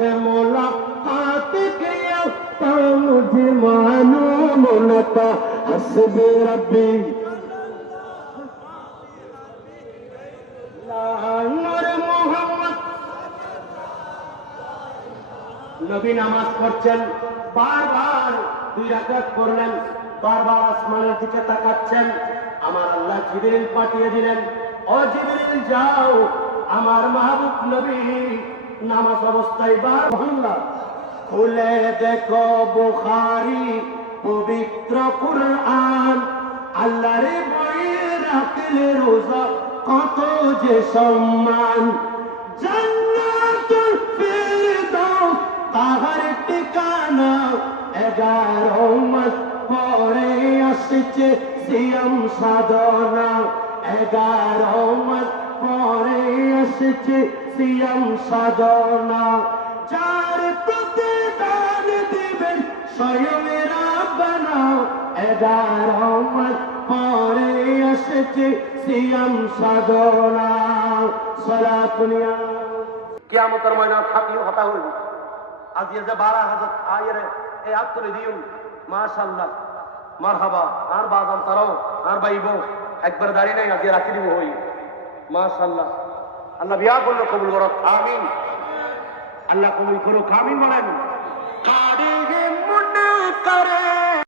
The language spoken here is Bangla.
से मुलाकात किया तो मुझे मालूम न था हस्बी रब्बी नूर मोहम्मद। नबी नामाज पढ़ছেন, বারবার 2 রাকাত পড়লেন, বারবার আসমানের দিকে তাকাচ্ছেন। আমার আল্লাহ জিবরিল পাঠিয়ে দিলেন, ও জিবরিল যাও আমার মাহবুব নবী নামাজ অবস্থায় বারবার খুলে দেখো বুখারী পবিত্র কুরআন। আল্লাহর বইয়ে রাখলে রোজা কত যে সম্মান। জান্নাতুল ফিরদাউস তাহার ঠিকানা। 11 মাস পরে আসছে সিয়াম সাধনা। 11 মাস পরে আসছে সিয়াম সাধনা। যার প্রতিদান দিবেন স্বয়ং রাব্বানা। 11 মাস পরে আসছে সিয়াম সাধনা। সালাতুনিয়া কিয়ামতের ময়দান থাকিও হতা হইল। আজ যে 12,000 আয়ের এই আত্মরে দিউন মাশাআল্লাহ মারহাবা। আর বাজান তারাও আর বাইবো একবার দাঁড়িয়ে নাই আজ রাখি দিব হই মাশাআল্লাহ। আল্লাহ বিয়া করলো কবুল করো আমিন। আল্লাহ কবুল করো আমিন বলেন। কারে মনে করে